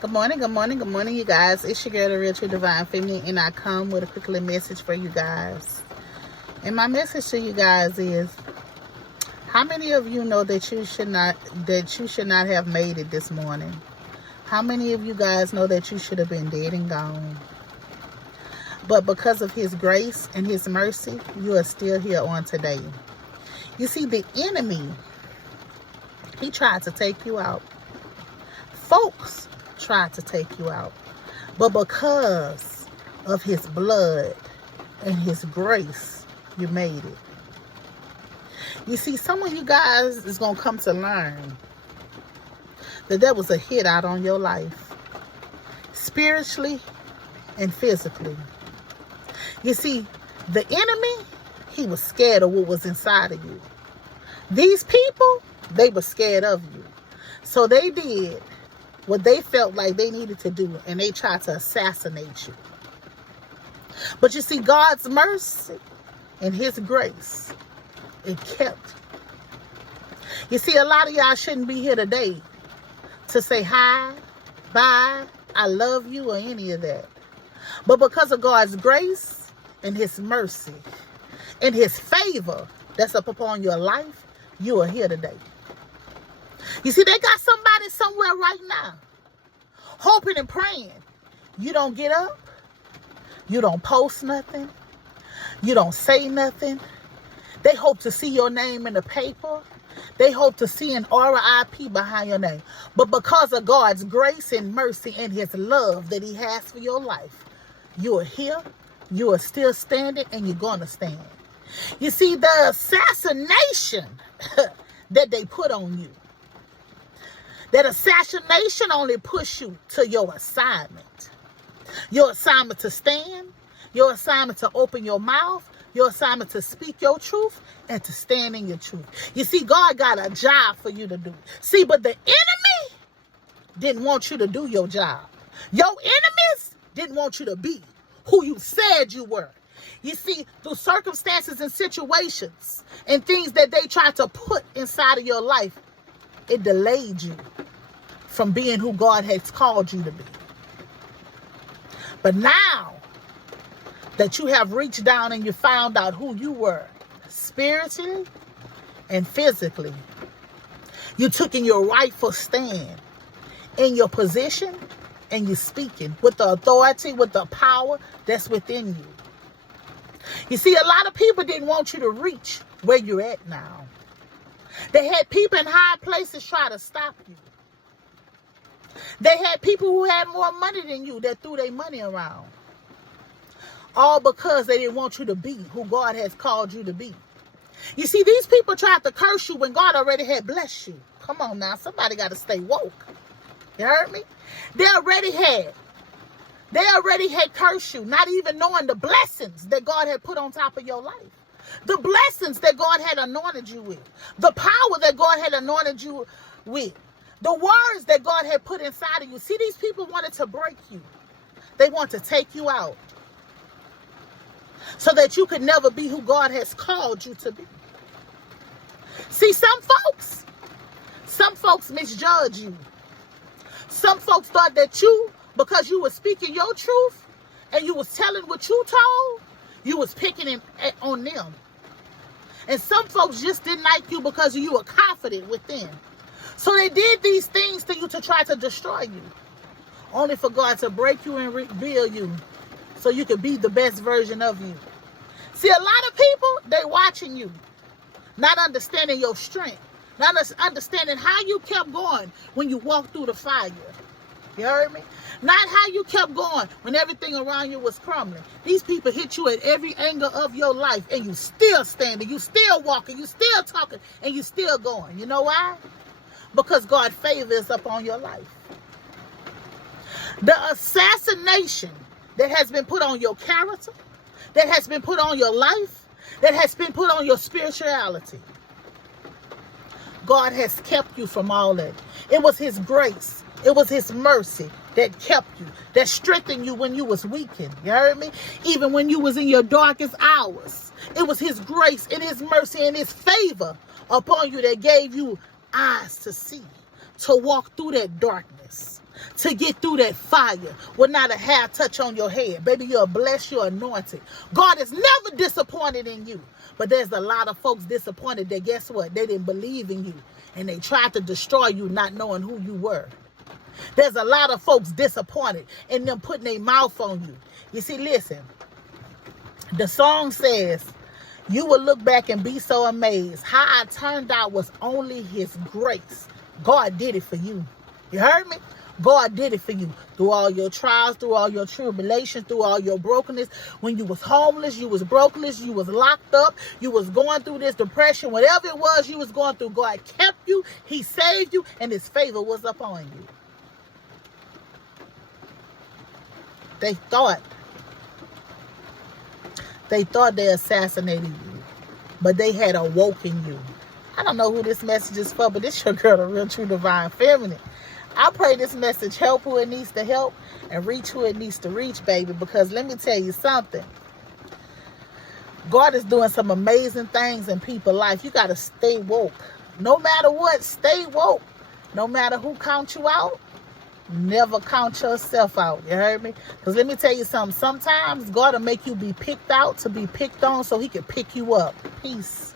Good morning, you guys. It's your girl, the Real True Divine Feminine, and I come with a quick little message for you guys. And my message to you guys is, how many of you know that you should not have made it this morning? How many of you guys know that you should have been dead and gone? But because of His grace and His mercy, you are still here on today. You see, the enemy, he tried to take you out. Folks tried to take you out. But because of His blood and His grace, you made it. You see, some of you guys is going to come to learn that there was a hit out on your life, spiritually and physically. You see, the enemy, he was scared of what was inside of you. These people, they were scared of you. So they did what they felt like they needed to do, and they tried to assassinate you. But you see, God's mercy and His grace, it kept. You see, a lot of y'all shouldn't be here today to say hi, bye, I love you, or any of that. But because of God's grace and His mercy and His favor that's up upon your life, you are here today. You see, they got somebody somewhere right now hoping and praying you don't get up, you don't post nothing, you don't say nothing. They hope to see your name in the paper. They hope to see an RIP behind your name. But because of God's grace and mercy and His love that He has for your life, you are here, you are still standing, and you're going to stand. You see, the assassination that they put on you, that assassination only pushed you to your assignment. Your assignment to stand, your assignment to open your mouth, your assignment to speak your truth and to stand in your truth. You see, God got a job for you to do. See, but the enemy didn't want you to do your job. Your enemies didn't want you to be who you said you were. You see, through circumstances and situations and things that they tried to put inside of your life, it delayed you from being who God has called you to be. But now that you have reached down and you found out who you were, spiritually and physically, you took in your rightful stand in your position, and you're speaking with the authority, with the power that's within you. You see, a lot of people didn't want you to reach where you're at now. They had people in high places try to stop you. They had people who had more money than you that threw their money around. All because they didn't want you to be who God has called you to be. You see, these people tried to curse you when God already had blessed you. Come on now, somebody got to stay woke. You heard me? They already had cursed you, not even knowing the blessings that God had put on top of your life. The blessings that God had anointed you with. The power that God had anointed you with. The words that God had put inside of you. See, these people wanted to break you. They want to take you out so that you could never be who God has called you to be. See, some folks misjudge you. Some folks thought that you, because you were speaking your truth and you was telling what you told, you was picking on them. And some folks just didn't like you because you were confident within. So they did these things to you to try to destroy you. Only for God to break you and reveal you so you could be the best version of you. See, a lot of people, they watching you, not understanding your strength, not understanding how you kept going when you walked through the fire. You heard me? Not how you kept going when everything around you was crumbling. These people hit you at every angle of your life, and you still standing, you still walking, you still talking, and you still going. You know why? Because God's favor is upon your life. The assassination that has been put on your character, that has been put on your life, that has been put on your spirituality, God has kept you from all that. It was His grace. It was His mercy that kept you, that strengthened you when you was weakened. You heard me? Even when you was in your darkest hours. It was His grace and His mercy and His favor upon you that gave you eyes to see, to walk through that darkness, to get through that fire with not a hair touch on your head. Baby, you're blessed, you're anointed. God is never disappointed in you. But there's a lot of folks disappointed that, guess what? They didn't believe in you. And they tried to destroy you not knowing who you were. There's a lot of folks disappointed in them putting their mouth on you. You see, listen. The song says, you will look back and be so amazed. How I turned out was only his grace. God did it for you. You heard me? God did it for you. Through all your trials, through all your tribulations, through all your brokenness. When you was homeless, you was brokenness, you was locked up, you was going through this depression, whatever it was you was going through, God kept you, he saved you, and his favor was upon you. They thought they assassinated you, but they had awoken you. I don't know who this message is for, but this your girl, the Real True Divine Feminine. I pray this message help who it needs to help and reach who it needs to reach, baby, because let me tell you something. God is doing some amazing things in people's life. You got to stay woke. No matter what, stay woke. No matter who counts you out, never count yourself out. You heard me? Because let me tell you something. Sometimes God will make you be picked out to be picked on so he can pick you up. Peace.